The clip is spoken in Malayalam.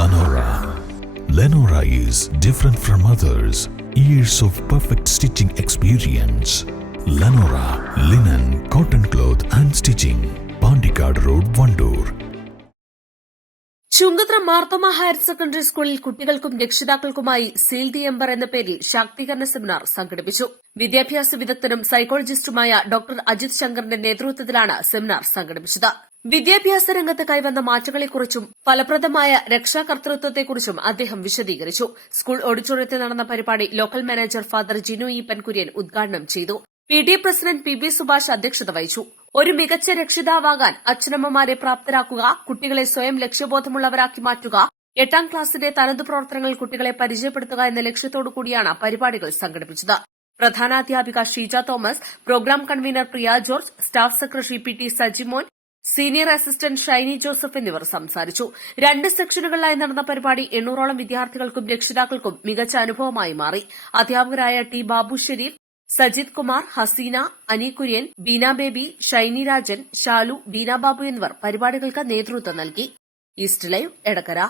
Lenora. Lenora is different from others. Years of perfect stitching experience. Lenora linen, cotton cloth and stitching. Pandikad Road, Vandoor. Chungathara Marthoma higher secondary സ്കൂളിൽ കുട്ടികൾക്കും രക്ഷിതാക്കൾക്കുമായി സീൽ ദി എംബർ എന്ന പേരിൽ ശാക്തീകരണ സെമിനാർ സംഘടിപ്പിച്ചു. വിദ്യാഭ്യാസ വിദഗ്ധനും സൈക്കോളജിസ്റ്റുമായ ഡോക്ടർ അജിത് ശങ്കറിന്റെ നേതൃത്വത്തിലാണ് സെമിനാർ സംഘടിപ്പിച്ചത്. വിദ്യാഭ്യാസ രംഗത്ത് കൈവന്ന മാറ്റങ്ങളെക്കുറിച്ചും ഫലപ്രദമായ രക്ഷാകർതൃത്വത്തെക്കുറിച്ചും അദ്ദേഹം വിശദീകരിച്ചു. സ്കൂൾ ഓഡിറ്റോറിയത്തിൽ നടന്ന പരിപാടി local manager father Jinu E Penkurian ഉദ്ഘാടനം ചെയ്തു. PTA പ്രസിഡന്റ് PB സുഭാഷ് അധ്യക്ഷത വഹിച്ചു. ഒരു മികച്ച രക്ഷിതാവാകാൻ അച്ഛനമ്മമാരെ പ്രാപ്തരാക്കുക, കുട്ടികളെ സ്വയം ലക്ഷ്യബോധമുള്ളവരാക്കി മാറ്റുക, 8ാം ക്ലാസ്സിന്റെ തനതു പ്രവർത്തനങ്ങൾ കുട്ടികളെ പരിചയപ്പെടുത്തുക എന്ന ലക്ഷ്യത്തോടുകൂടിയാണ് പരിപാടികൾ സംഘടിപ്പിച്ചത്. പ്രധാനാധ്യാപിക Sheeja Thomas, programme convener Priya George, staff secretary PT Sajimon, senior assistant Shiny Joseph എന്നിവർ സംസാരിച്ചു. 2 സെക്ഷനുകളിലായി നടന്ന പരിപാടി 800ഓളം വിദ്യാർത്ഥികൾക്കും രക്ഷിതാക്കൾക്കും മികച്ച അനുഭവമായി മാറി. അധ്യാപകരായ T ബാബു ഷെരീഫ്, സജിത് കുമാർ, ഹസീന, അനി കുര്യൻ, ബീന ബേബി, ഷൈനി രാജൻ, ഷാലു, ബീന ബാബു എന്നിവർ പരിപാടികൾക്ക് നേതൃത്വം നൽകി. East live, Edakkara.